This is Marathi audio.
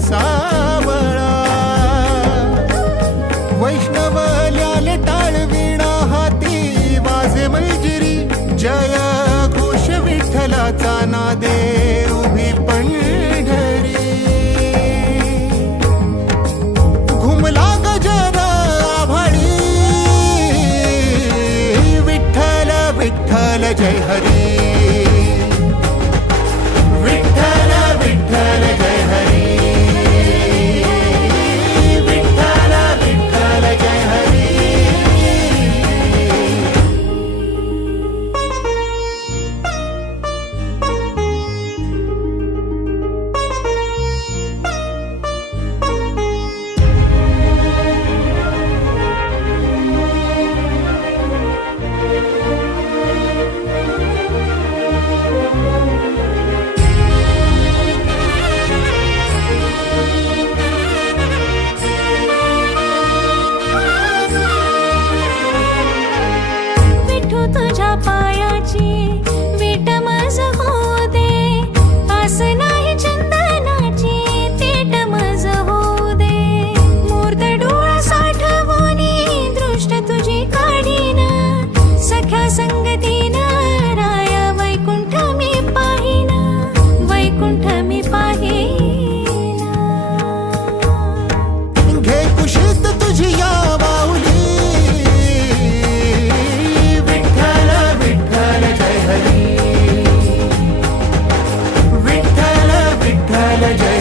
सावळा. वैष्णवल्याले टाळविणा हाती वाजे मंजिरी. जय घोष विठ्ठलाचा नादे उभी पंढरी. घुमला गजर आभाळी विठ्ठल विठ्ठल जय हरी. विठ्ठल विठ्ठल जय हरी. विठ्ठल विठ्ठल जय हरी. तुझ्या पायाची विट मज होऊ दे. आस नाही चंदनाची तीट मज होऊ दे. मूर्त डोळा साठवूनी दृष्ट तुझी काढीन. सख्या संगतीन राया वैकुंठ मी पाहीन. वैकुंठ मी पाहीन. घे कुशीत तुझी या बाहुली. विठ्ठल विठ्ठल जय हरी. विठ्ठल विठ्ठल जय